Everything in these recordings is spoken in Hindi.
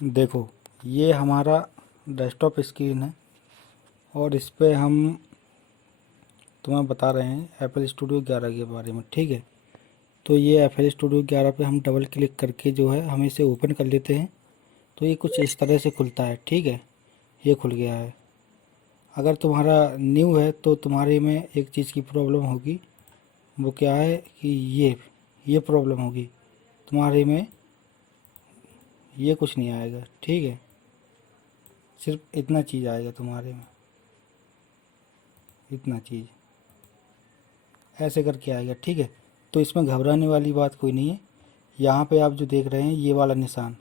देखो, ये हमारा डेस्कटॉप स्क्रीन है और इस पे हम तुम्हें बता रहे हैं एफ एल स्टूडियो 11 के बारे में। ठीक है, तो ये एफ एल स्टूडियो 11 पे हम डबल क्लिक करके जो है हम इसे ओपन कर लेते हैं। तो ये कुछ इस तरह से खुलता है। ठीक है, ये खुल गया है। अगर तुम्हारा न्यू है तो तुम्हारे में एक चीज़ की प्रॉब्लम होगी। वो क्या है कि ये प्रॉब्लम होगी तुम्हारे में, ये कुछ नहीं आएगा। ठीक है, सिर्फ इतना चीज़ आएगा तुम्हारे में, इतना चीज़ ऐसे करके आएगा। ठीक है, तो इसमें घबराने वाली बात कोई नहीं है। यहाँ पे आप जो देख रहे हैं ये वाला निशान,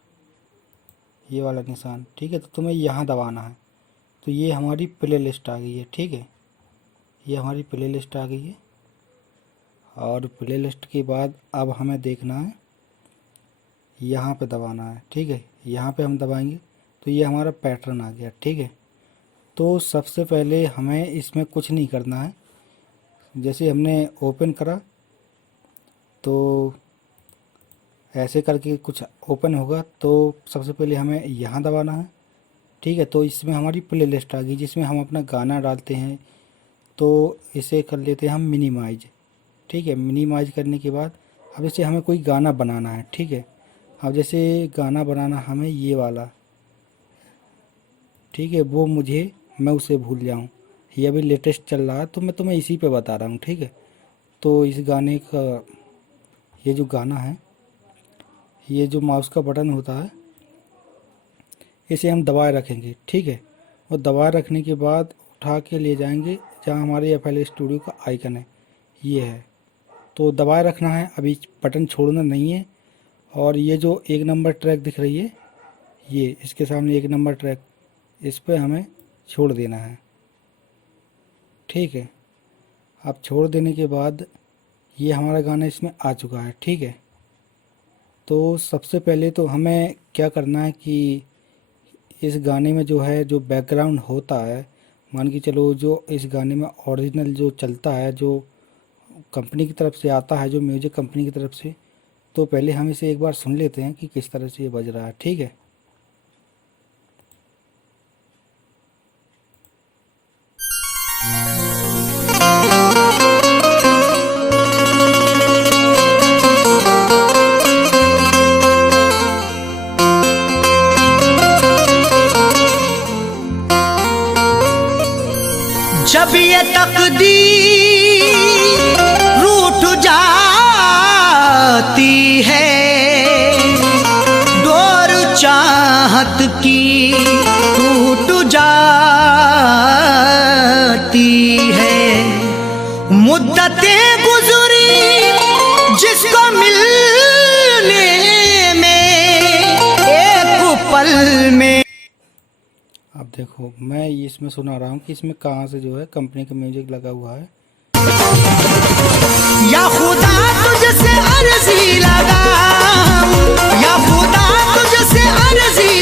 ये वाला निशान, ठीक है, तो तुम्हें यहाँ दबाना है। तो ये हमारी प्ले लिस्ट आ गई है। ठीक है, ये हमारी प्ले लिस्ट आ गई है। और प्ले लिस्ट के बाद अब हमें देखना है, यहाँ पे दबाना है। ठीक है, यहाँ पे हम दबाएंगे तो ये हमारा पैटर्न आ गया। ठीक है, तो सबसे पहले हमें इसमें कुछ नहीं करना है। जैसे हमने ओपन करा तो ऐसे करके कुछ ओपन होगा, तो सबसे पहले हमें यहाँ दबाना है। ठीक है, तो इसमें हमारी प्ले लिस्ट आ गई जिसमें हम अपना गाना डालते हैं। तो इसे कर लेते हैं हम मिनिमाइज। ठीक है, मिनिमाइज करने के बाद अब इसे हमें कोई गाना बनाना है। ठीक है, अब जैसे गाना बनाना हमें ये वाला, ठीक है, वो मैं उसे भूल जाऊँ, ये अभी लेटेस्ट चल रहा है तो मैं तुम्हें इसी पे बता रहा हूँ। ठीक है, तो इस गाने का ये जो गाना है, ये जो माउस का बटन होता है इसे हम दबाए रखेंगे। ठीक है, और दबाए रखने के बाद उठा के ले जाएंगे जहाँ हमारे एफ एल स्टूडियो का आइकन है, ये है। तो दबाए रखना है, अभी बटन छोड़ना नहीं है। और ये जो 1 नंबर ट्रैक दिख रही है, ये इसके सामने 1 नंबर ट्रैक, इस पर हमें छोड़ देना है। ठीक है, अब छोड़ देने के बाद ये हमारा गाना इसमें आ चुका है। ठीक है, तो सबसे पहले तो हमें क्या करना है कि इस गाने में जो है जो बैकग्राउंड होता है, मान के चलो जो इस गाने में ओरिजिनल जो चलता है, जो कंपनी की तरफ से आता है, जो म्यूजिक कंपनी की तरफ से, तो पहले हम इसे एक बार सुन लेते हैं कि किस तरह से ये बज रहा है। ठीक है, जब ये तकदीर रूठ जाती है, डोर चाहत की टूट जाती है। मुद्दतें गुजरी जिसको मिलने में एक पल में। अब देखो मैं इसमें सुना रहा हूँ कि इसमें कहाँ से जो है कंपनी का म्यूजिक लगा हुआ है। या खुदा तुझसे अर्जी लगाऊं, या खुदा तुझसे अर्जी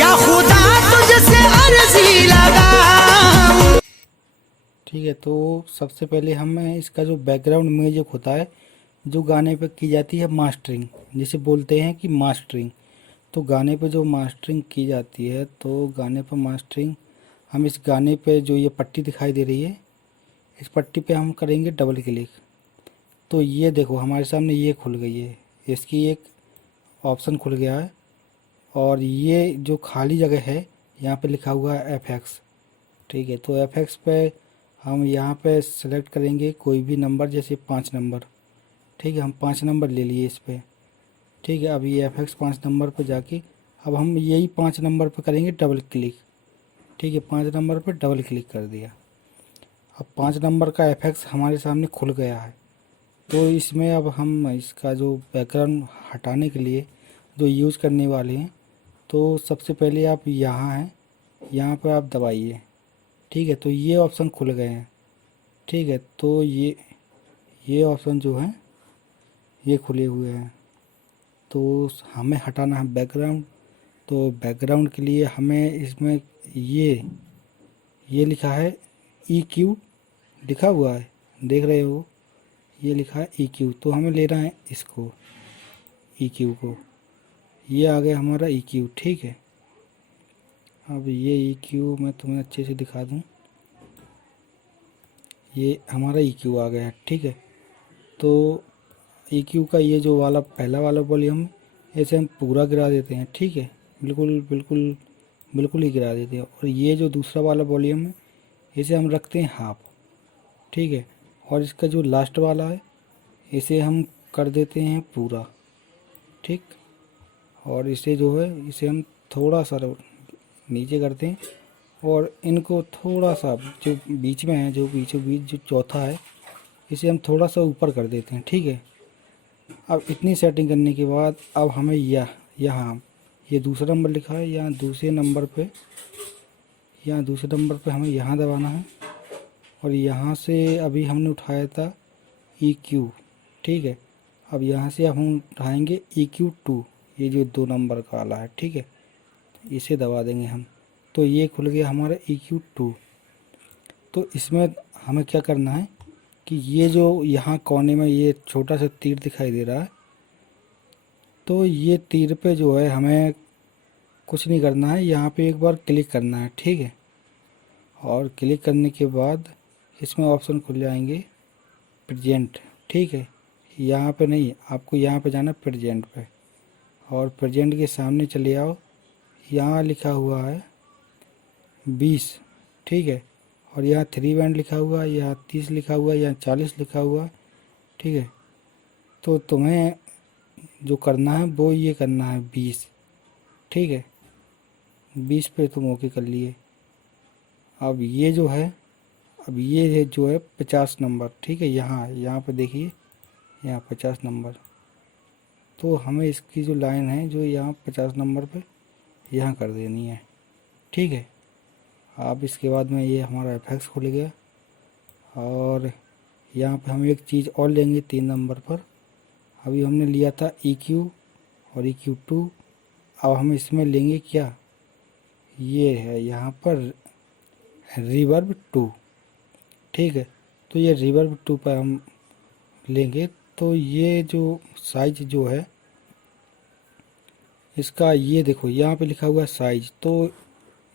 या खुदा तुझसे अर्जी लगाऊं। ठीक है, तो सबसे पहले हमें इसका जो बैकग्राउंड म्यूजिक होता है, जो गाने पे की जाती है मास्टरिंग, जिसे बोलते हैं कि मास्टरिंग। तो गाने पे जो मास्टरिंग की जाती है, तो गाने पर मास्टरिंग हम इस गाने पे जो ये पट्टी दिखाई दे रही है, इस पट्टी पे हम करेंगे डबल क्लिक। तो ये देखो हमारे सामने ये खुल गई है, इसकी एक ऑप्शन खुल गया है। और ये जो खाली जगह है यहाँ पे लिखा हुआ है एफएक्स। ठीक है, तो एफएक्स पे हम यहाँ पे सेलेक्ट करेंगे कोई भी नंबर, जैसे 5 नंबर। ठीक है, हम 5 नंबर ले लिए इस पर। ठीक है, अब ये एफएक्स 5 नंबर पे जाके अब हम यही 5 नंबर पे करेंगे डबल क्लिक। ठीक है, 5 नंबर पे डबल क्लिक कर दिया। अब 5 नंबर का एफएक्स हमारे सामने खुल गया है। तो इसमें अब हम इसका जो बैकग्राउंड हटाने के लिए जो यूज़ करने वाले हैं, तो सबसे पहले आप यहाँ हैं, यहाँ पर आप दबाइए। ठीक है, तो ये ऑप्शन खुल गए हैं। ठीक है, तो ये ऑप्शन जो है ये खुले हुए हैं, तो हमें हटाना है बैकग्राउंड। तो बैकग्राउंड के लिए हमें इसमें ये लिखा है EQ, लिखा हुआ है, देख रहे हो, ये लिखा है EQ। तो हमें लेना है इसको, EQ को। ये आ गया हमारा EQ, ठीक है। अब ये EQ मैं तुम्हें अच्छे से दिखा दूं, ये हमारा EQ आ गया है, ठीक है। तो EQ का ये जो वाला पहला वाला वॉल्यूम ऐसे हम पूरा गिरा देते हैं, ठीक है, बिल्कुल बिल्कुल बिल्कुल ही गिरा देते हैं। और ये जो दूसरा वाला वॉल्यूम है इसे हम रखते हैं हाफ, ठीक है। और इसका जो लास्ट वाला है इसे हम कर देते हैं पूरा, ठीक। और इसे जो है इसे हम थोड़ा सा नीचे करते हैं और इनको थोड़ा सा जो बीच में है, जो बीचों बीच जो चौथा है, इसे हम थोड़ा सा ऊपर कर देते हैं, ठीक है। अब इतनी सेटिंग करने के बाद अब हमें यहाँ ये दूसरा नंबर लिखा है, यहाँ दूसरे नंबर पे हमें यहाँ दबाना है। और यहाँ से अभी हमने उठाया था EQ, ठीक है। अब यहाँ से अब हम उठाएंगे EQ2, ये जो 2 नंबर का वाला है, ठीक है, इसे दबा देंगे हम। तो ये खुल गया हमारा EQ2। तो इसमें हमें क्या करना है कि ये जो यहाँ कोने में ये छोटा सा तीर दिखाई दे रहा है, तो ये तीर पे जो है हमें कुछ नहीं करना है, यहाँ पे एक बार क्लिक करना है, ठीक है। और क्लिक करने के बाद इसमें ऑप्शन खुल जाएंगे प्रेजेंट, ठीक है। यहाँ पे नहीं, आपको यहाँ पे जाना प्रेजेंट पे, और प्रेजेंट के सामने चले आओ, यहाँ लिखा हुआ है 20, ठीक है। और यहाँ 3 बैंड लिखा हुआ है, यहाँ 30 लिखा हुआ है, यहाँ 40 लिखा हुआ है, ठीक है। तो तुम्हें जो करना है वो ये करना है 20, ठीक है। 20 पे तुम ओके कर लिए। अब ये जो है, अब ये है जो है 50 नंबर, ठीक है। यहाँ पे देखिए, यहाँ 50 नंबर। तो हमें इसकी जो लाइन है जो यहाँ 50 नंबर पे यहाँ कर देनी है, ठीक है। अब इसके बाद में ये हमारा इफेक्ट्स खुल गया। और यहाँ पे हम एक चीज़ और लेंगे 3 नंबर पर। अभी हमने लिया था EQ और EQ2, अब हम इसमें लेंगे क्या, ये है यहाँ पर रिवर्ब 2, ठीक है। तो ये रिवर्ब 2 पर हम लेंगे। तो ये जो साइज जो है इसका, ये देखो यहाँ पे लिखा हुआ है साइज, तो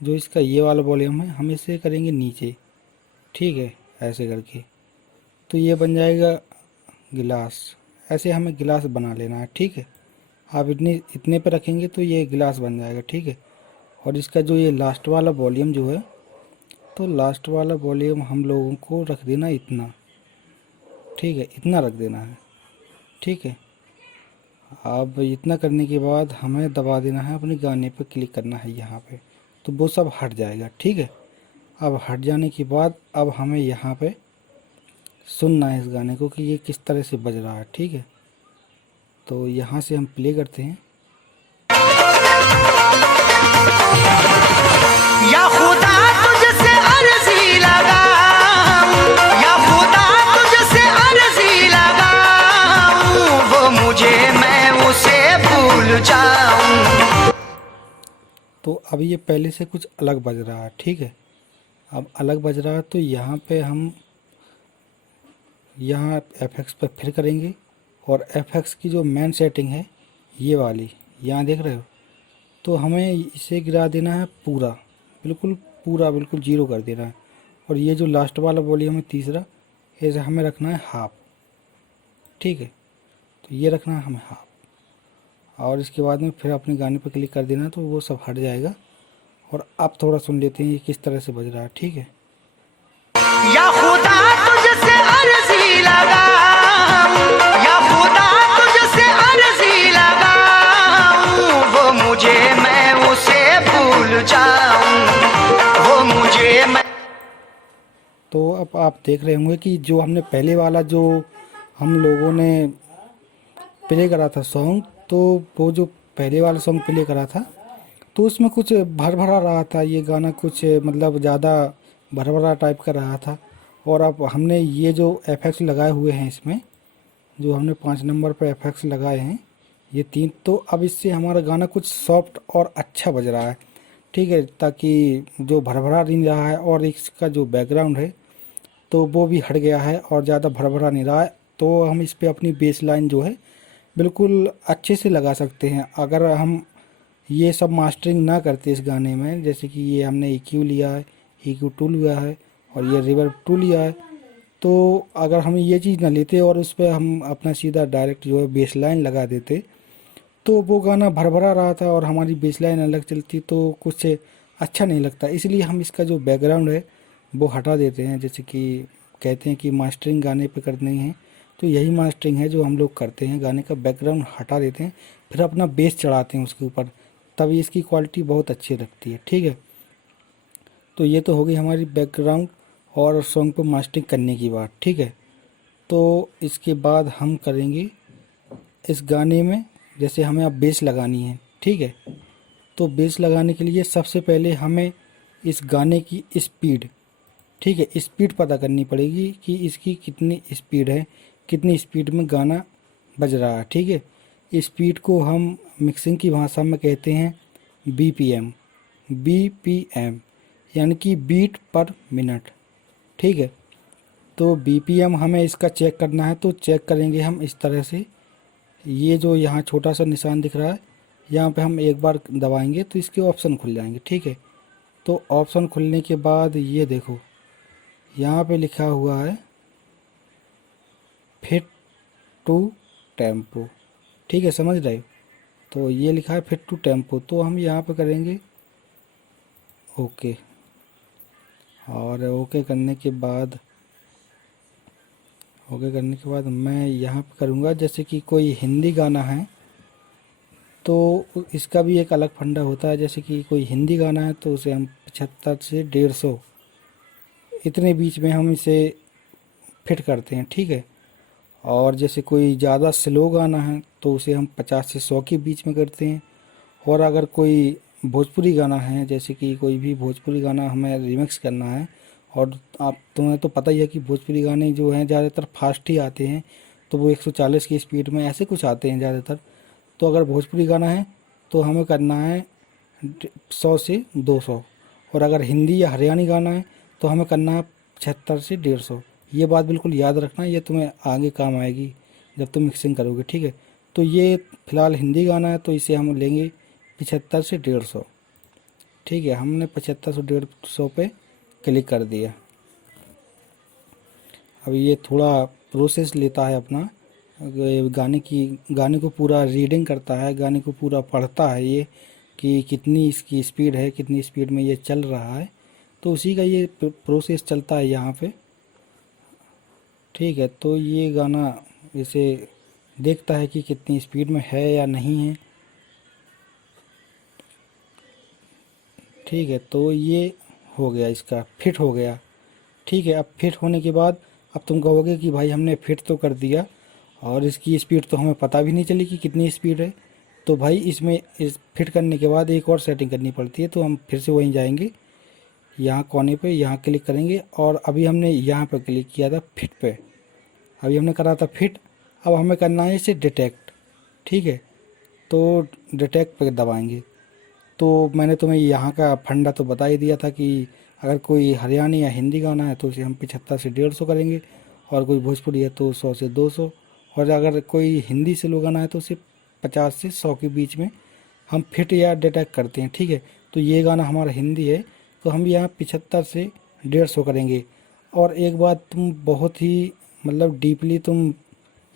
जो इसका ये वाला वॉल्यूम है हम इसे करेंगे नीचे, ठीक है, ऐसे करके। तो ये बन जाएगा गिलास। ऐसे हमें गिलास बना लेना है, ठीक है। आप इतने पे रखेंगे तो ये गिलास बन जाएगा, ठीक है। और इसका जो ये लास्ट वाला वॉल्यूम जो है, तो लास्ट वाला वॉल्यूम हम लोगों को रख देना इतना, ठीक है, इतना रख देना है, ठीक है। अब इतना करने के बाद हमें दबा देना है, अपने गाने पे क्लिक करना है यहाँ पे, तो वो सब हट जाएगा, ठीक है। अब हट जाने के बाद अब हमें यहाँ पे सुनना है इस गाने को कि ये किस तरह से बज रहा है, ठीक है। तो यहाँ से हम प्ले करते हैं। या खुदा तुझसे अर्जी लगाऊं, या खुदा तुझसे अर्जी लगाऊं, वो मुझे मैं उसे भूल जाऊं। तो अब ये पहले से कुछ अलग बज रहा है, ठीक है। अब अलग बज रहा है तो यहाँ पे हम यहाँ FX पे फिर करेंगे। और FX की जो मेन सेटिंग है ये वाली, यहाँ देख रहे हो, तो हमें इसे गिरा देना है पूरा, बिल्कुल पूरा, बिल्कुल 0 कर देना है। और ये जो लास्ट वाला वॉल्यूम है तीसरा, इसे हमें रखना है हाफ, ठीक है। तो ये रखना है हमें हाफ। और इसके बाद में फिर अपने गाने पर क्लिक कर देना, तो वो सब हट जाएगा। और अब थोड़ा सुन लेते हैं ये किस तरह से बज रहा है, ठीक है। या खुदा तुझसे अर्जी लगाऊं, या खुदा तुझसे अर्जी लगाऊं, वो मुझे मैं उसे भूल जाऊं, वो मुझे मैं। तो अब आप देख रहे होंगे कि जो हमने पहले वाला जो हम लोगों ने प्ले करा था सॉन्ग, तो वो जो पहले वाला सॉन्ग प्ले करा था तो उसमें कुछ भर भरा रहा था, ये गाना कुछ मतलब ज़्यादा भर भरा टाइप का रहा था। और अब हमने ये जो एफेक्ट्स लगाए हुए हैं इसमें, जो हमने 5 नंबर पर एफेक्ट्स लगाए हैं ये 3, तो अब इससे हमारा गाना कुछ सॉफ्ट और अच्छा बज रहा है, ठीक है। ताकि जो भर भरा नहीं रहा है, और इसका जो बैकग्राउंड है तो वो भी हट गया है और ज़्यादा भर भरा नहीं रहा है। तो हम इस पर अपनी बेस लाइन जो है बिल्कुल अच्छे से लगा सकते हैं। अगर हम ये सब मास्टरिंग ना करते इस गाने में, जैसे कि ये हमने EQ लिया है, EQ2 लिया है और ये रिवर्ब 2 लिया है, तो अगर हम ये चीज़ ना लेते और उस पर हम अपना सीधा डायरेक्ट जो है बेस लाइन लगा देते, तो वो गाना भरभरा रहा था और हमारी बेस लाइन अलग चलती तो कुछ अच्छा नहीं लगता। इसलिए हम इसका जो बैकग्राउंड है वो हटा देते हैं। जैसे कि कहते हैं कि मास्टरिंग गाने पे करनी है, तो यही मास्टरिंग है जो हम लोग करते हैं, गाने का बैकग्राउंड हटा देते हैं, फिर अपना बेस चढ़ाते हैं उसके ऊपर, तभी इसकी क्वालिटी बहुत अच्छी लगती है। ठीक है, तो ये तो हो गई हमारी बैकग्राउंड और सॉन्ग पे मास्टरिंग करने की बात। ठीक है, तो इसके बाद हम करेंगे इस गाने में, जैसे हमें अब बेस लगानी है। ठीक है, तो बेस लगाने के लिए सबसे पहले हमें इस गाने की स्पीड, ठीक है, स्पीड पता करनी पड़ेगी कि इसकी कितनी स्पीड है, कितनी स्पीड में गाना बज रहा है। ठीक है, स्पीड को हम मिक्सिंग की भाषा में कहते हैं BPM, BPM यानी कि बीट पर मिनट। ठीक है, तो BPM हमें इसका चेक करना है, तो चेक करेंगे हम इस तरह से। ये जो यहाँ छोटा सा निशान दिख रहा है, यहाँ पे हम एक बार दबाएंगे तो इसके ऑप्शन खुल जाएंगे। ठीक है, तो ऑप्शन खुलने के बाद ये देखो यहाँ पे लिखा हुआ है फिट टू टेम्पो। ठीक है, समझ रहे हो, तो ये लिखा है फिट टू टेम्पो, तो हम यहाँ पे करेंगे ओके। और ओके करने के बाद मैं यहाँ पे करूँगा, जैसे कि कोई हिंदी गाना है तो इसका भी एक अलग फंडा होता है। जैसे कि कोई हिंदी गाना है तो उसे हम 75 से 150 इतने बीच में हम इसे फिट करते हैं। ठीक है, और जैसे कोई ज़्यादा स्लो गाना है तो उसे हम 50 से 100 के बीच में करते हैं। और अगर कोई भोजपुरी गाना है, जैसे कि कोई भी भोजपुरी गाना हमें रिमिक्स करना है, और आप तुम्हें तो पता ही है कि भोजपुरी गाने जो हैं ज़्यादातर फास्ट ही आते हैं, तो वो 140 की स्पीड में ऐसे कुछ आते हैं ज़्यादातर। तो अगर भोजपुरी गाना है तो हमें करना है 100 से 200, और अगर हिंदी या हरियाणी गाना है तो हमें करना है 75 से 150। ये बात बिल्कुल याद रखना, ये तुम्हें आगे काम आएगी जब तुम मिक्सिंग करोगे। ठीक है, तो ये फ़िलहाल हिंदी गाना है तो इसे हम लेंगे 75 से 150। ठीक है, हमने 75 से 150 पे क्लिक कर दिया। अब ये थोड़ा प्रोसेस लेता है अपना, गाने को पूरा रीडिंग करता है, गाने को पूरा पढ़ता है ये कि कितनी इसकी स्पीड है, कितनी स्पीड में ये चल रहा है, तो उसी का ये प्रोसेस चलता है यहाँ पे। ठीक है, तो ये गाना इसे देखता है कि कितनी स्पीड में है या नहीं है। ठीक है, तो ये हो गया, इसका फिट हो गया। ठीक है, अब फिट होने के बाद अब तुम कहोगे कि भाई हमने फिट तो कर दिया और इसकी स्पीड तो हमें पता भी नहीं चली कि कितनी स्पीड है। तो भाई इसमें इस फिट करने के बाद एक और सेटिंग करनी पड़ती है, तो हम फिर से वहीं जाएंगे, यहाँ कोने पे यहाँ क्लिक करेंगे, और अभी हमने यहाँ पर क्लिक किया था फिट पे, अभी हमने करा था फिट। अब हमें करना है इसे डिटेक्ट। ठीक है, तो डिटेक्ट पे दबाएंगे। तो मैंने तुम्हें यहाँ का फंडा तो बता ही दिया था कि अगर कोई हरियाणी या हिंदी गाना है तो उसे हम 75 से 150 करेंगे, और कोई भोजपुरी है तो 100 से 200, और अगर कोई हिंदी से लोग गाना है तो उसे 50 से 100 के बीच में हम फिट या डिटेक्ट करते हैं। ठीक है, तो ये गाना हमारा हिंदी है तो हम यहाँ 75 से 150 करेंगे। और एक बात तुम बहुत ही मतलब डीपली तुम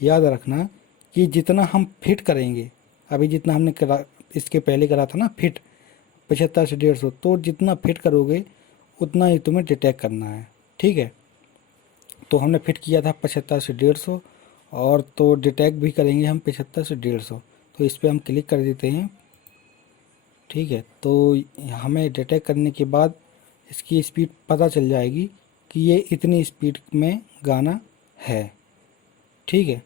याद रखना कि जितना हम फिट करेंगे, अभी जितना हमने करा इसके पहले करा था ना फिट 75 से 150, तो जितना फिट करोगे उतना ही तुम्हें डिटेक्ट करना है। ठीक है, तो हमने फिट किया था 75 से 150, और तो डिटेक्ट भी करेंगे हम 75 से 150, तो इस पर हम क्लिक कर देते हैं। ठीक है, तो हमें डिटेक्ट करने के बाद इसकी स्पीड पता चल जाएगी कि ये इतनी स्पीड में गाना है। ठीक है,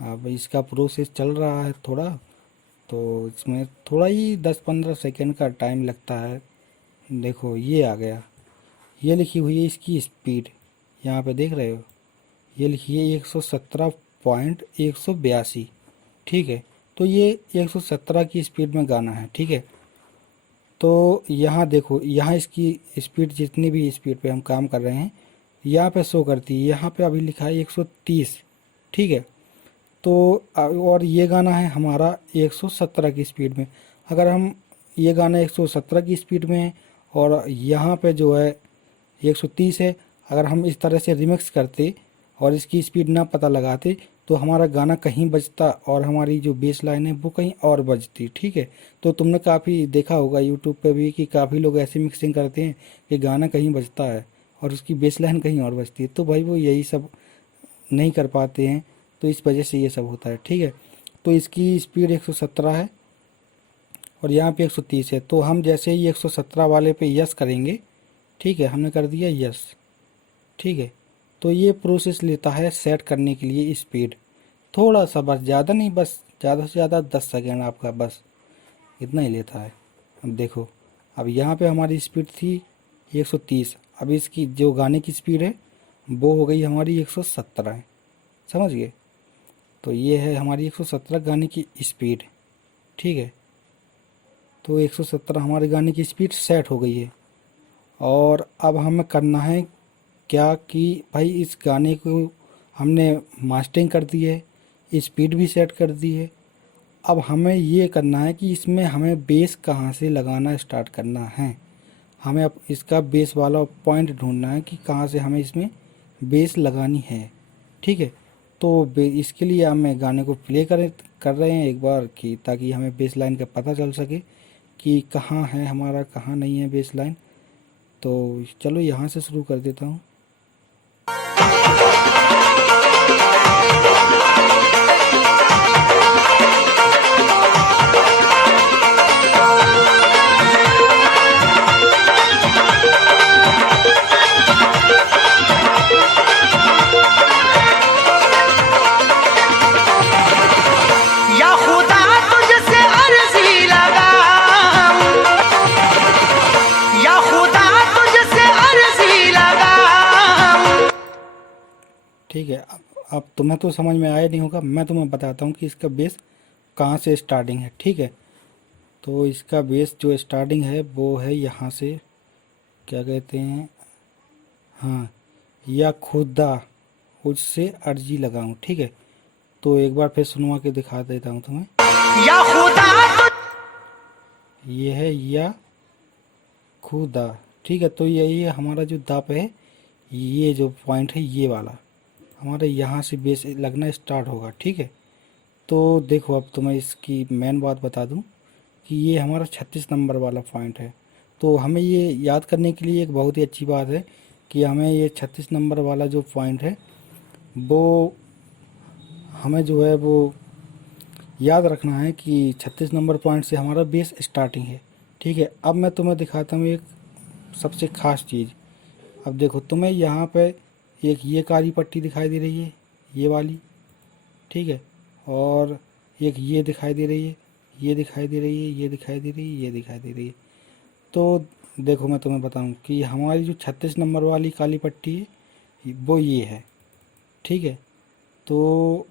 अब इसका प्रोसेस चल रहा है थोड़ा, तो इसमें थोड़ा ही 10-15 सेकेंड का टाइम लगता है। देखो ये आ गया, ये लिखी हुई है इसकी स्पीड, यहाँ पे देख रहे हो, ये लिखी है 117.182। ठीक है, तो ये 117 की स्पीड में गाना है। ठीक है, तो यहाँ देखो, यहाँ इसकी स्पीड जितनी भी स्पीड पे हम काम कर रहे हैं, यहाँ पे शो करती है, यहाँ पे अभी लिखा है 130, ठीक है। तो और ये गाना है हमारा 117 की स्पीड में। अगर हम ये गाना 117 की स्पीड में है और यहाँ पे जो है 130 है, अगर हम इस तरह से रिमिक्स करते और इसकी स्पीड ना पता लगाते तो हमारा गाना कहीं बजता और हमारी जो बेस लाइन है वो कहीं और बजती, ठीक है। तो तुमने काफ़ी देखा होगा यूट्यूब पे भी कि काफ़ी लोग ऐसी मिक्सिंग करते हैं कि गाना कहीं बजता है और उसकी बेस लाइन कहीं और बजती है। तो भाई वो यही सब नहीं कर पाते हैं, तो इस वजह से ये सब होता है, ठीक है। तो इसकी स्पीड 117 है और यहाँ पे 130 है। तो हम जैसे ही 117 वाले पे यस करेंगे, ठीक है, हमने कर दिया यस, ठीक है। तो ये प्रोसेस लेता है सेट करने के लिए स्पीड, थोड़ा सा, बस ज़्यादा नहीं, बस ज़्यादा से ज़्यादा 10 सेकेंड आपका, बस इतना ही लेता है। अब देखो, अब यहाँ पे हमारी स्पीड थी 130, अब इसकी जो गाने की स्पीड है वो हो गई हमारी 117 है, समझ गए। तो ये है हमारी 117 गाने की स्पीड, ठीक है। तो 117 हमारे गाने की स्पीड सेट हो गई है। और अब हमें करना है क्या कि भाई इस गाने को हमने मास्टरिंग कर दी है, स्पीड भी सेट कर दी है। अब हमें ये करना है कि इसमें हमें बेस कहाँ से लगाना स्टार्ट करना है। हमें अब इसका बेस वाला पॉइंट ढूंढना है कि कहाँ से हमें इसमें बेस लगानी है, ठीक है। तो इसके लिए हमें गाने को प्ले कर रहे हैं एक बार कि ताकि हमें बेस लाइन का पता चल सके कि कहाँ है हमारा, कहाँ नहीं है बेस लाइन। तो चलो यहाँ से शुरू कर देता हूँ। या खुदा तुझसे अर्जी लगाऊं, या खुदा तुझसे अर्जी लगाऊं। ठीक है, अब तुम्हें तो समझ में आया नहीं होगा, मैं तुम्हें बताता हूँ कि इसका बेस कहाँ से स्टार्टिंग है, ठीक है। तो इसका बेस जो स्टार्टिंग है वो है यहाँ से, क्या कहते हैं, हाँ, या खुदा उससे अर्जी लगाऊं, ठीक है। तो एक बार फिर सुनवा के दिखा देता हूँ तुम्हें। या खुदा ये है या खुदा, ठीक है। तो यही है हमारा जो दा पे है, ये जो पॉइंट है ये वाला हमारे यहाँ से बेस लगना स्टार्ट होगा, ठीक है। तो देखो, अब तुम्हें इसकी मेन बात बता दूं कि ये हमारा 36 नंबर वाला पॉइंट है। तो हमें ये याद करने के लिए एक बहुत ही अच्छी बात है कि हमें ये 36 नंबर वाला जो पॉइंट है वो हमें जो है वो याद रखना है कि 36 नंबर पॉइंट से हमारा बेस स्टार्टिंग है, ठीक है। अब मैं तुम्हें दिखाता हूँ एक सबसे ख़ास चीज़। अब देखो, तुम्हें यहाँ पे एक ये काली पट्टी दिखाई दे रही है, ये वाली, ठीक है। और एक ये दिखाई दे रही है, ये दिखाई दे रही है, ये दिखाई दे रही है, ये दिखाई दे रही है। तो देखो, मैं तुम्हें बताऊं कि हमारी जो 36 नंबर वाली काली पट्टी है वो ये है, ठीक है। तो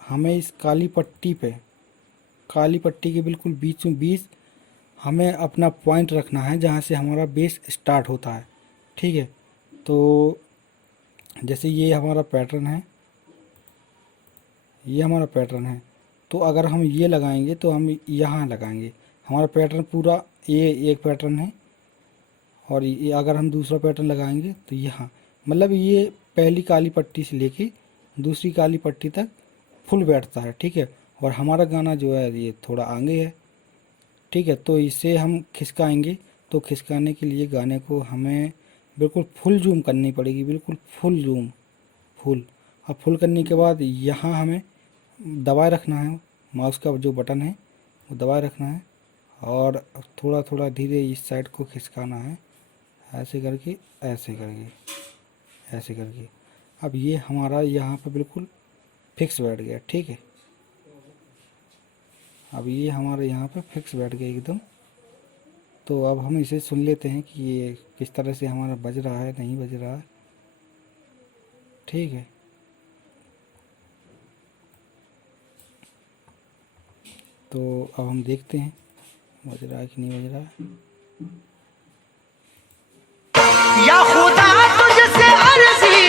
हमें इस काली पट्टी पे, काली पट्टी के बिल्कुल बीचों बीच हमें अपना पॉइंट रखना है जहाँ से हमारा बेस स्टार्ट होता है, ठीक है। तो जैसे ये हमारा पैटर्न है, ये हमारा पैटर्न है। तो अगर हम ये लगाएंगे तो हम यहाँ लगाएंगे, हमारा पैटर्न पूरा ये एक पैटर्न है। और ये अगर हम दूसरा पैटर्न लगाएंगे तो यहाँ, मतलब ये पहली काली पट्टी से लेके दूसरी काली पट्टी तक फुल बैठता है, ठीक है। और हमारा गाना जो है ये थोड़ा आगे है, ठीक है। तो इसे हम खिसकाएंगे, तो खिसकाने के लिए गाने को हमें बिल्कुल फुल जूम करनी पड़ेगी, बिल्कुल फुल जूम, फुल। अब फुल करने के बाद यहाँ हमें दबाए रखना है, माउस का जो बटन है वो दबाए रखना है और थोड़ा थोड़ा धीरे इस साइड को खिसकाना है, ऐसे करके, ऐसे करके, ऐसे करके। अब ये हमारा यहाँ पे बिल्कुल फिक्स बैठ गया, ठीक है। अब ये हमारे यहाँ पे फिक्स बैठ गया एकदम। तो अब हम इसे सुन लेते हैं कि ये किस तरह से हमारा बज रहा है, नहीं बज रहा है, ठीक है। तो अब हम देखते हैं बज रहा है कि नहीं बज रहा है। या खुदा तुझसे अर्जी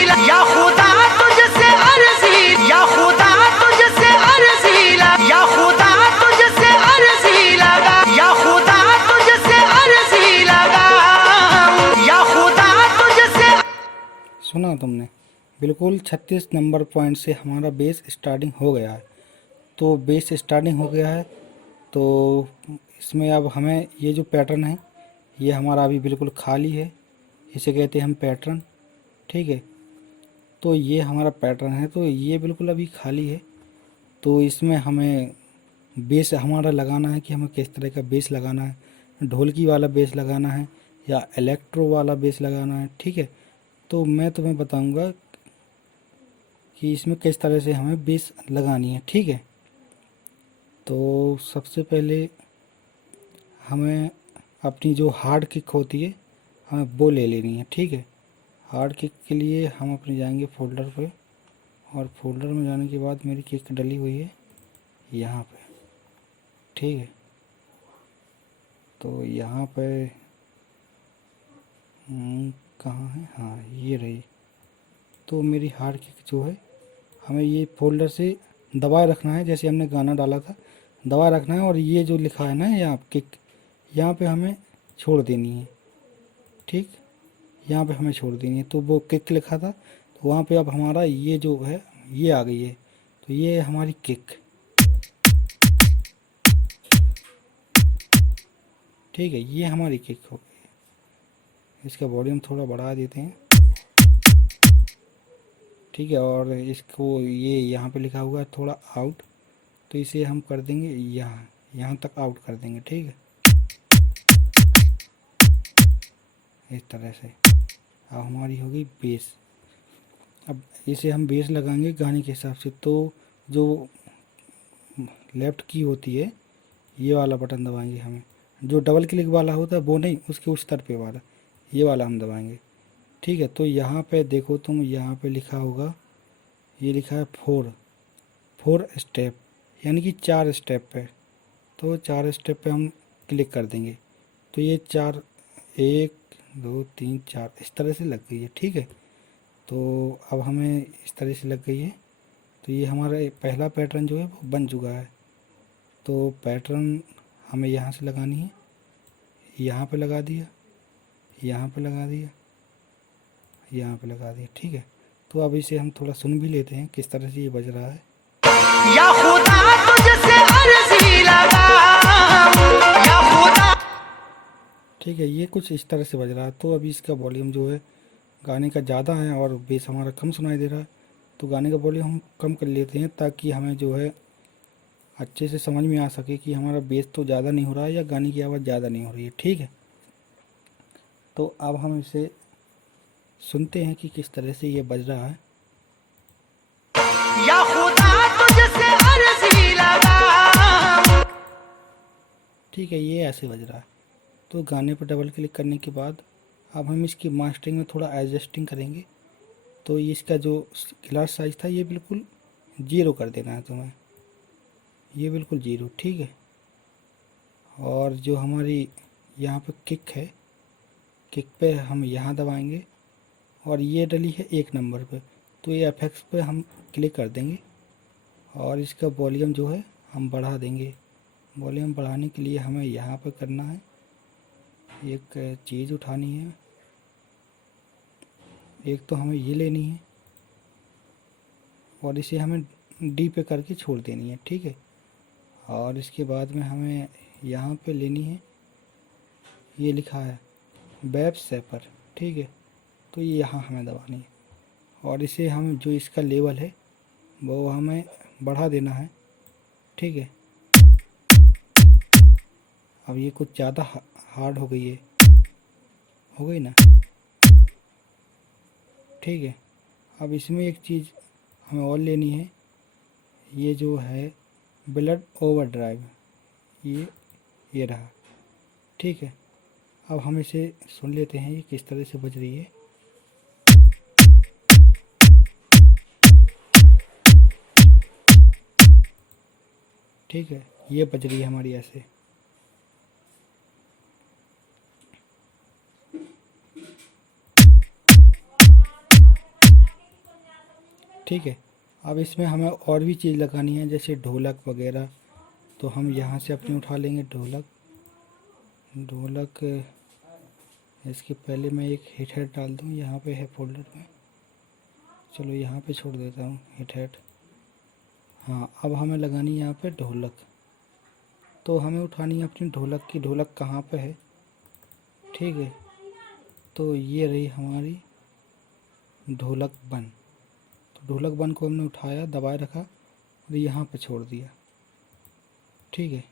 बिल्कुल 36 नंबर पॉइंट से हमारा बेस स्टार्टिंग हो गया है। तो बेस स्टार्टिंग हो गया है, तो इसमें अब हमें ये जो पैटर्न है ये हमारा अभी बिल्कुल खाली है, इसे कहते हैं हम पैटर्न। ठीक है, तो ये हमारा पैटर्न है, तो ये बिल्कुल अभी खाली है। तो इसमें हमें बेस हमारा लगाना है कि हमें किस तरह का बेस लगाना है, ढोलकी वाला बेस लगाना है या इलेक्ट्रो वाला बेस लगाना है। ठीक है, तो मैं तुम्हें बताऊंगा कि इसमें किस तरह से हमें बेस लगानी है। ठीक है, तो सबसे पहले हमें अपनी जो हार्ड किक होती है हमें वो ले लेनी है। ठीक है, हार्ड किक के लिए हम अपने जाएंगे फोल्डर पे, और फोल्डर में जाने के बाद मेरी किक डली हुई है यहाँ पे। ठीक है, तो यहाँ पे कहाँ है, हाँ ये रही। तो मेरी हार्ड किक जो है हमें ये फोल्डर से दबाए रखना है, जैसे हमने गाना डाला था दबाए रखना है, और ये जो लिखा है ना यहाँ किक, यहाँ पे हमें छोड़ देनी है। ठीक, यहाँ पे हमें छोड़ देनी है। तो वो किक लिखा था, तो वहाँ पे अब हमारा ये जो है ये आ गई है, तो ये है हमारी किक। ठीक है, ये हमारी किक हो गई। इसका वॉल्यूम थोड़ा बढ़ा देते हैं। ठीक है, और इसको ये यहाँ पे लिखा हुआ है थोड़ा आउट, तो इसे हम कर देंगे यहाँ, यहाँ तक आउट कर देंगे। ठीक है, इस तरह से अब हमारी होगी बेस। अब इसे हम बेस लगाएंगे गाने के हिसाब से। तो जो लेफ़्ट की होती है ये वाला बटन दबाएंगे हमें, जो डबल क्लिक वाला होता है वो नहीं, उसके उस तरफ पे वाला, ये वाला हम दबाएंगे। ठीक है, तो यहाँ पे देखो तुम, यहाँ पे लिखा होगा, ये लिखा है 4 स्टेप, यानी कि 4 स्टेप पे। तो 4 स्टेप पे हम क्लिक कर देंगे, तो ये 4, 1 2 3 4 इस तरह से लग गई है। ठीक है, तो अब हमें इस तरह से लग गई है, तो ये हमारा पहला पैटर्न जो है वो बन चुका है। तो पैटर्न हमें यहाँ से लगानी है, यहाँ पे लगा दिया, यहाँ पे लगा दिया, यहाँ पे लगा दिया। ठीक है, तो अब इसे हम थोड़ा सुन भी लेते हैं किस तरह से ये बज रहा है। या खुदा तुझसे अर्जी लगाऊं, या खुदा। ठीक है, ये कुछ इस तरह से बज रहा है। तो अभी इसका वॉल्यूम जो है गाने का ज़्यादा है और बेस हमारा कम सुनाई दे रहा है, तो गाने का वॉल्यूम हम कम कर लेते हैं, ताकि हमें जो है अच्छे से समझ में आ सके कि हमारा बेस तो ज़्यादा नहीं हो रहा है या गाने की आवाज़ ज़्यादा नहीं हो रही है। ठीक है, तो अब हम इसे सुनते हैं कि किस तरह से ये बज रहा है। या खुदा तुझसे अर्जी लगाऊं। ठीक है, ये ऐसे बज रहा है। तो गाने पर डबल क्लिक करने के बाद अब हम इसकी मास्टरिंग में थोड़ा एडजस्टिंग करेंगे। तो इसका जो क्लास साइज था ये बिल्कुल 0 कर देना है तुम्हें, ये बिल्कुल 0। ठीक है, और जो हमारी यहाँ पे किक है, किक पे हम यहाँ दबाएंगे, और ये डली है 1 नंबर पे, तो ये एफेक्ट्स पे हम क्लिक कर देंगे, और इसका वॉल्यूम जो है हम बढ़ा देंगे। वॉल्यूम बढ़ाने के लिए हमें यहाँ पे करना है, एक चीज़ उठानी है, एक तो हमें ये लेनी है और इसे हमें डी पे करके छोड़ देनी है। ठीक है, और इसके बाद में हमें यहाँ पे लेनी है, ये लिखा है वेब सेपर। ठीक है, तो ये यहाँ हमें दबानी है, और इसे हम जो इसका लेवल है वो हमें बढ़ा देना है। ठीक है, अब ये कुछ ज़्यादा हार्ड हो गई है, हो गई ना। ठीक है, अब इसमें एक चीज़ हमें और लेनी है, ये जो है ब्लड ओवरड्राइव, ये रहा। ठीक है, अब हम इसे सुन लेते हैं ये किस तरह से बज रही है। ठीक है, ये बज रही है हमारी ऐसे। ठीक है, अब इसमें हमें और भी चीज़ लगानी है, जैसे ढोलक वगैरह, तो हम यहाँ से अपनी उठा लेंगे ढोलक। इसके पहले मैं एक हिट हेड डाल दूँ, यहाँ पे है फोल्डर में, चलो यहाँ पे छोड़ देता हूँ हिट हेड। हाँ, अब हमें लगानी है यहाँ पे ढोलक। तो हमें उठानी है अपनी ढोलक की। ढोलक कहाँ पे है, ठीक है। तो ये रही हमारी ढोलक बन। तो ढोलक बन को हमने उठाया, दबाए रखा और यहाँ पे छोड़ दिया, ठीक है।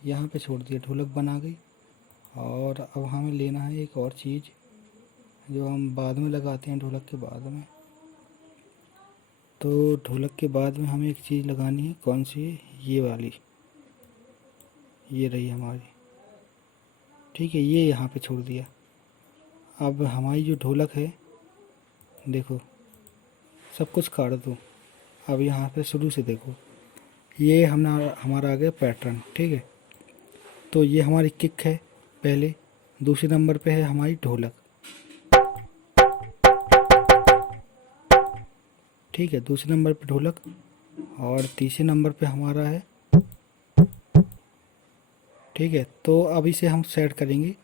यहाँ पे छोड़ दिया, ढोलक बन आ गई। और अब हमें लेना है एक और चीज़ जो हम बाद में लगाते हैं, ढोलक के बाद में। तो ढोलक के बाद में हमें एक चीज़ लगानी है, कौन सी है, ये वाली, ये रही हमारी, ठीक है। ये यहाँ पे छोड़ दिया। अब हमारी जो ढोलक है, देखो सब कुछ काट दो। अब यहाँ पे शुरू से देखो, ये हमारा आ गया पैटर्न, ठीक है। तो ये हमारी किक है पहले, दूसरे नंबर पे है हमारी ढोलक, ठीक है। दूसरे नंबर पे ढोलक और तीसरे नंबर पे हमारा है, ठीक है। तो अब इसे हम सेट करेंगे।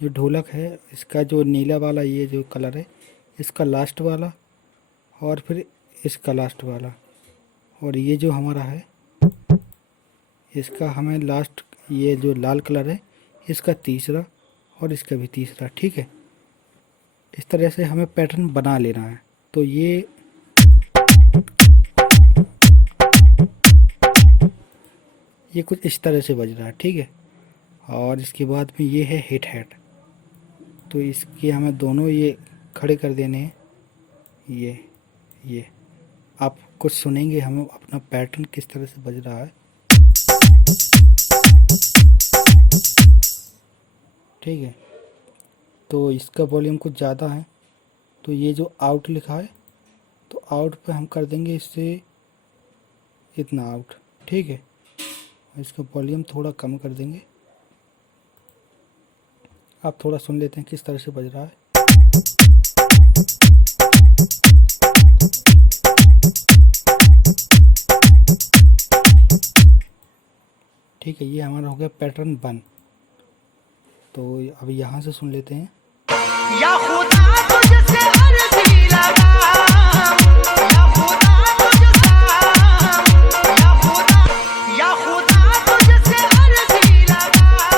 जो ढोलक है इसका जो नीला वाला ये जो कलर है, इसका लास्ट वाला, और फिर इसका लास्ट वाला, और ये जो हमारा है इसका हमें लास्ट, ये जो लाल कलर है इसका तीसरा, और इसका भी तीसरा, ठीक है। इस तरह से हमें पैटर्न बना लेना है। तो ये कुछ इस तरह से बज रहा है, ठीक है। और इसके बाद में ये है हिट हेड। तो इसके हमें दोनों ये खड़े कर देने हैं। ये आप कुछ सुनेंगे हमें अपना पैटर्न किस तरह से बज रहा है, ठीक है। तो इसका वॉल्यूम कुछ ज़्यादा है, तो ये जो आउट लिखा है, तो आउट पे हम कर देंगे इससे इतना आउट, ठीक है। इसका वॉल्यूम थोड़ा कम कर देंगे। आप थोड़ा सुन लेते हैं किस तरह से बज रहा है। ठीक है, ये हमारा हो गया पैटर्न बन। तो अब यहाँ से सुन लेते हैं। या खुदा तुझसे अर्जी लगाऊं, या खुदा तुझसे, या खुदा तुझसे अर्जी लगाऊं,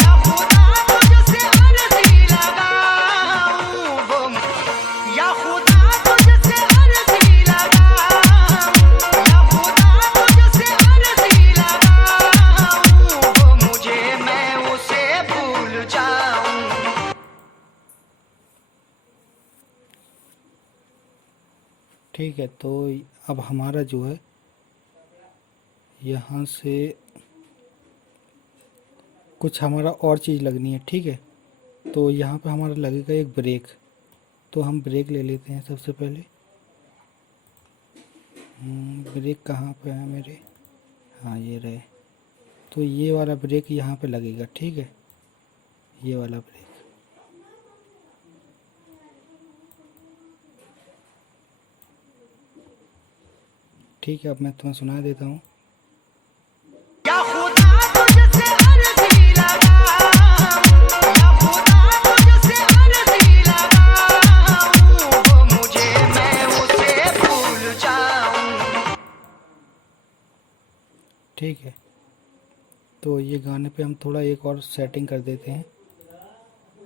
या खुदा तुझसे अर्जी लगाऊं, या खुदा तुझसे अर्जी लगाऊं, या खुदा तुझसे अर्जी लगाऊं, वो मुझे मैं उसे भूल जाऊं। ठीक है, तो अब हमारा जो है यहाँ से कुछ हमारा और चीज़ लगनी है, ठीक है। तो यहाँ पे हमारा लगेगा एक ब्रेक। तो हम ब्रेक ले लेते हैं सबसे पहले। ब्रेक कहाँ पे है मेरे, हाँ ये रहे। तो ये वाला ब्रेक यहाँ पे लगेगा, ठीक है, ये वाला ब्रेक। ठीक है, अब मैं तुम्हें सुना देता हूँ। या खुदा तुझसे अर्जी लगाऊं, या खुदा तुझसे अर्जी लगाऊं, वो मुझे मैं उसे भूल जाऊं। ठीक है, तो ये गाने पे हम थोड़ा एक और सेटिंग कर देते हैं।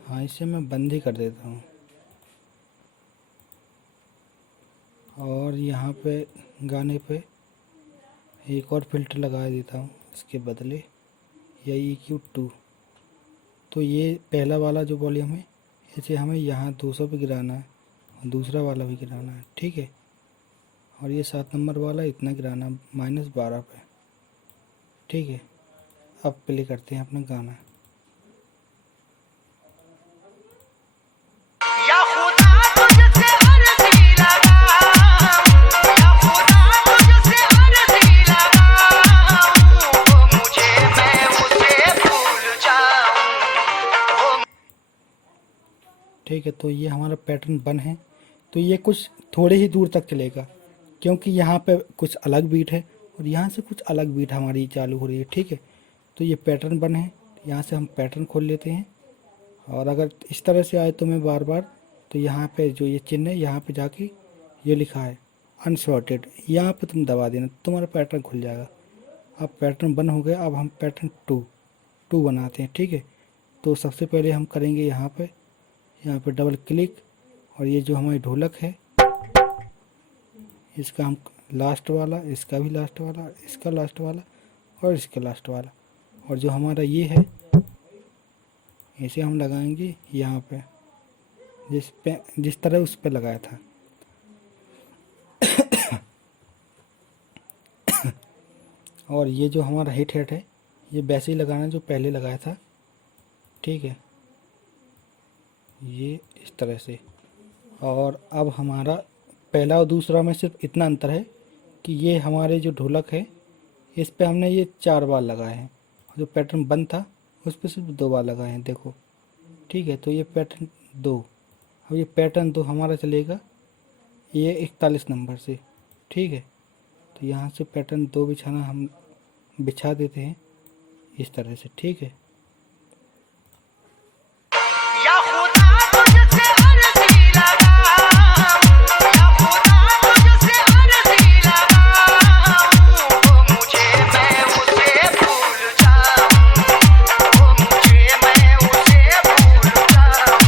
हाँ, इसे मैं बंद ही कर देता हूँ। और यहाँ पे गाने पे एक और फिल्टर लगा देता हूँ इसके बदले, या EQ2। तो ये पहला वाला जो वॉल्यूम है इसे हमें यहाँ 200 पे गिराना है, और दूसरा वाला भी गिराना है, ठीक है। और ये 7 नंबर वाला इतना गिराना, -12 पे, ठीक है। अब प्ले करते हैं अपना गाना। या खुदा तुझसे अर्जी लगाऊं, या खुदा तुझसे अर्जी लगाऊं, वो मुझे मैं उसे भूल जाऊं। ठीक है, तो ये हमारा पैटर्न बन है। तो ये कुछ थोड़े ही दूर तक चलेगा, क्योंकि यहाँ पे कुछ अलग बीट है और यहाँ से कुछ अलग बीट हमारी चालू हो रही है, ठीक है। तो ये पैटर्न बन है। यहाँ से हम पैटर्न खोल लेते हैं, और अगर इस तरह से आए तो मैं बार बार, तो यहाँ पे जो ये चिन्ह है यहाँ पे जाके ये लिखा है अनसॉर्टेड, यहाँ पे तुम दबा देना, तुम्हारा पैटर्न खुल जाएगा। अब पैटर्न बन हो गया। अब हम पैटर्न टू बनाते हैं, ठीक है। तो सबसे पहले हम करेंगे यहाँ पे डबल क्लिक, और ये जो हमारी ढोलक है इसका हम लास्ट वाला, इसका भी लास्ट वाला, इसका लास्ट वाला और इसका लास्ट वाला, और जो हमारा ये है इसे हम लगाएंगे यहाँ पे, जिस तरह उस पे लगाया था। और ये जो हमारा हिट है ये वैसे ही लगाना जो पहले लगाया था, ठीक है, ये इस तरह से। और अब हमारा पहला और दूसरा में सिर्फ इतना अंतर है कि ये हमारे जो ढोलक है इस पे हमने ये 4 बार लगाए हैं, और जो पैटर्न बंद था उस पे सिर्फ 2 बार लगाए हैं, देखो, ठीक है। तो ये पैटर्न 2, अब ये पैटर्न 2 हमारा चलेगा ये 41 नंबर से, ठीक है। तो यहाँ से पैटर्न 2 बिछाना हम बिछा देते हैं इस तरह से, ठीक है। या खुदा तुझसे अर्जी लगाऊं, या खुदा तुझसे अर्जी लगाऊं, वो मुझे मैं उसे भूल जाऊं, वो मुझे मैं उसे भूल जाऊं,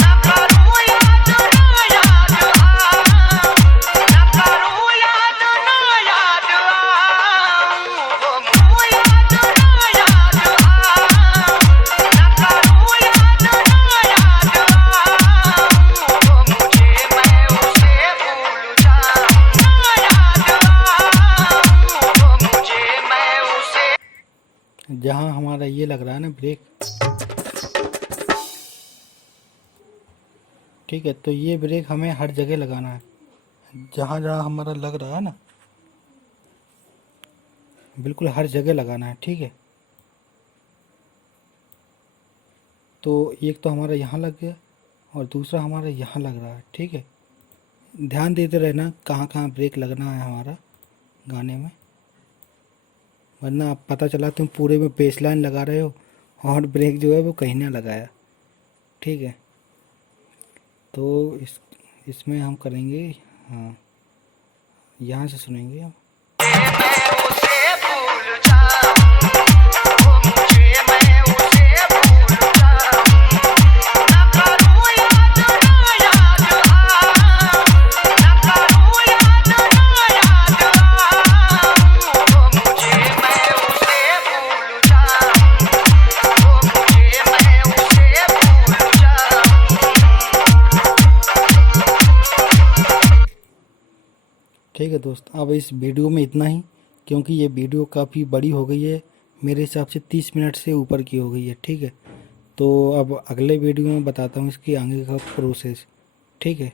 ना करूं याद ना याद आऊं, ना करूं याद ना याद आऊं, वो मुझे याद ना याद आऊं, ना करूं याद ना याद आऊं, वो मुझे मैं उसे भूल जाऊं, ना याद आऊं, वो मुझे मैं उसे। जहाँ हमारा ये लग रहा है ना ब्रेक, ठीक है, तो ये ब्रेक हमें हर जगह लगाना है, जहाँ जहाँ हमारा लग रहा है ना बिल्कुल हर जगह लगाना है, ठीक है। तो एक तो हमारा यहाँ लग गया और दूसरा हमारा यहाँ लग रहा है, ठीक है। ध्यान देते रहना कहाँ कहाँ ब्रेक लगना है हमारा गाने में, वरना आप पता चला तुम पूरे में बेस लाइन लगा रहे हो और ब्रेक जो है वो कहीं ना लगाया, ठीक है। तो इसमें हम करेंगे, हाँ, यहाँ से सुनेंगे हम। मैं उसे भूल जाऊं, वो मुझे मैं उसे भूल जाऊं, ना करूं याद ना याद आऊं, ना करूं याद ना याद आऊं, वो मुझे मैं उसे भूल जाऊं, वो मुझे मैं उसे भूल जाऊं। ठीक है दोस्त, अब इस वीडियो में इतना ही, क्योंकि ये वीडियो काफ़ी बड़ी हो गई है, मेरे हिसाब से 30 मिनट से ऊपर की हो गई है, ठीक है। तो अब अगले वीडियो में बताता हूँ इसकी आगे का प्रोसेस, ठीक है।